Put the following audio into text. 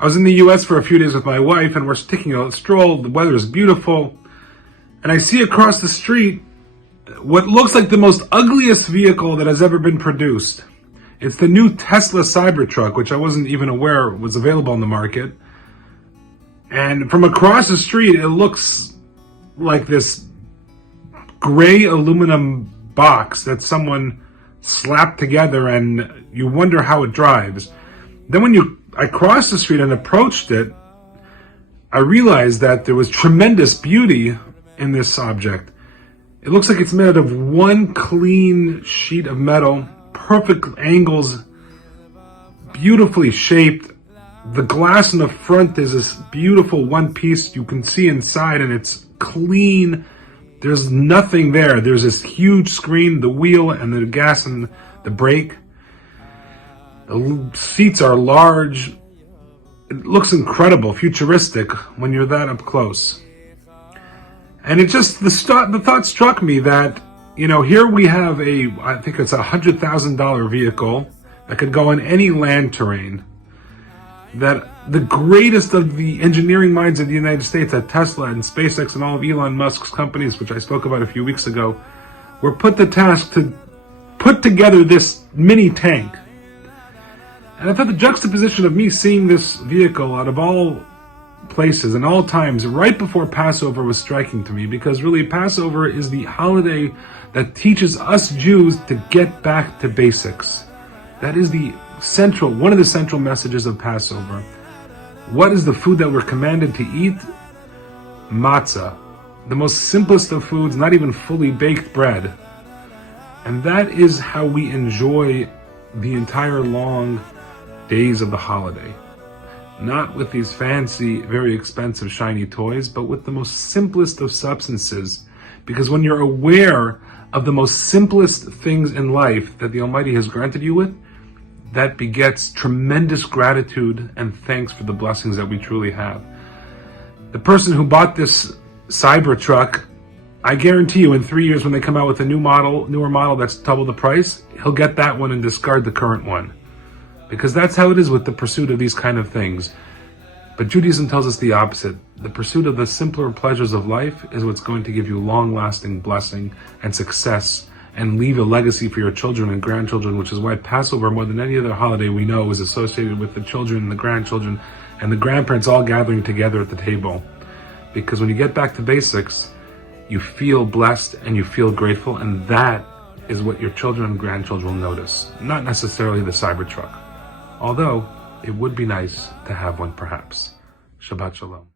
I was in the US for a few days with my wife, and we're taking a stroll. The weather is beautiful. And I see across the street what looks like the most ugliest vehicle that has ever been produced. It's the new Tesla CyberTruck, which I wasn't even aware was available on the market. And from across the street, it looks like this gray aluminum box that someone slapped together, and you wonder how it drives. Then when I crossed the street and approached it, I realized that there was tremendous beauty in this object. It looks like it's made out of one clean sheet of metal, perfect angles, beautifully shaped. The glass in the front is this beautiful one piece you can see inside, and it's clean. There's nothing there. There's this huge screen, the wheel and the gas and the brake. The seats are large. It looks incredible, futuristic when you're that up close. And it just, the thought struck me that, here we have I think it's $100,000 vehicle that could go in any land terrain. That the greatest of the engineering minds of the United States at Tesla and SpaceX and all of Elon Musk's companies, which I spoke about a few weeks ago, were put the task to put together this mini tank. And I thought the juxtaposition of me seeing this vehicle out of all places and all times right before Passover was striking to me, because really Passover is the holiday that teaches us Jews to get back to basics. That is one of the central messages of Passover. What is the food that we're commanded to eat? Matzah, the most simplest of foods, not even fully baked bread. And that is how we enjoy the entire long days of the holiday. Not with these fancy, very expensive, shiny toys, but with the most simplest of substances. Because when you're aware of the most simplest things in life that the Almighty has granted you with, that begets tremendous gratitude and thanks for the blessings that we truly have. The person who bought this CyberTruck, I guarantee you in 3 years when they come out with a newer model that's double the price, he'll get that one and discard the current one. Because that's how it is with the pursuit of these kind of things. But Judaism tells us the opposite. The pursuit of the simpler pleasures of life is what's going to give you long-lasting blessing and success and leave a legacy for your children and grandchildren, which is why Passover, more than any other holiday we know, is associated with the children and the grandchildren and the grandparents all gathering together at the table. Because when you get back to basics, you feel blessed and you feel grateful, and that is what your children and grandchildren will notice, not necessarily the CyberTruck. Although, it would be nice to have one perhaps. Shabbat Shalom.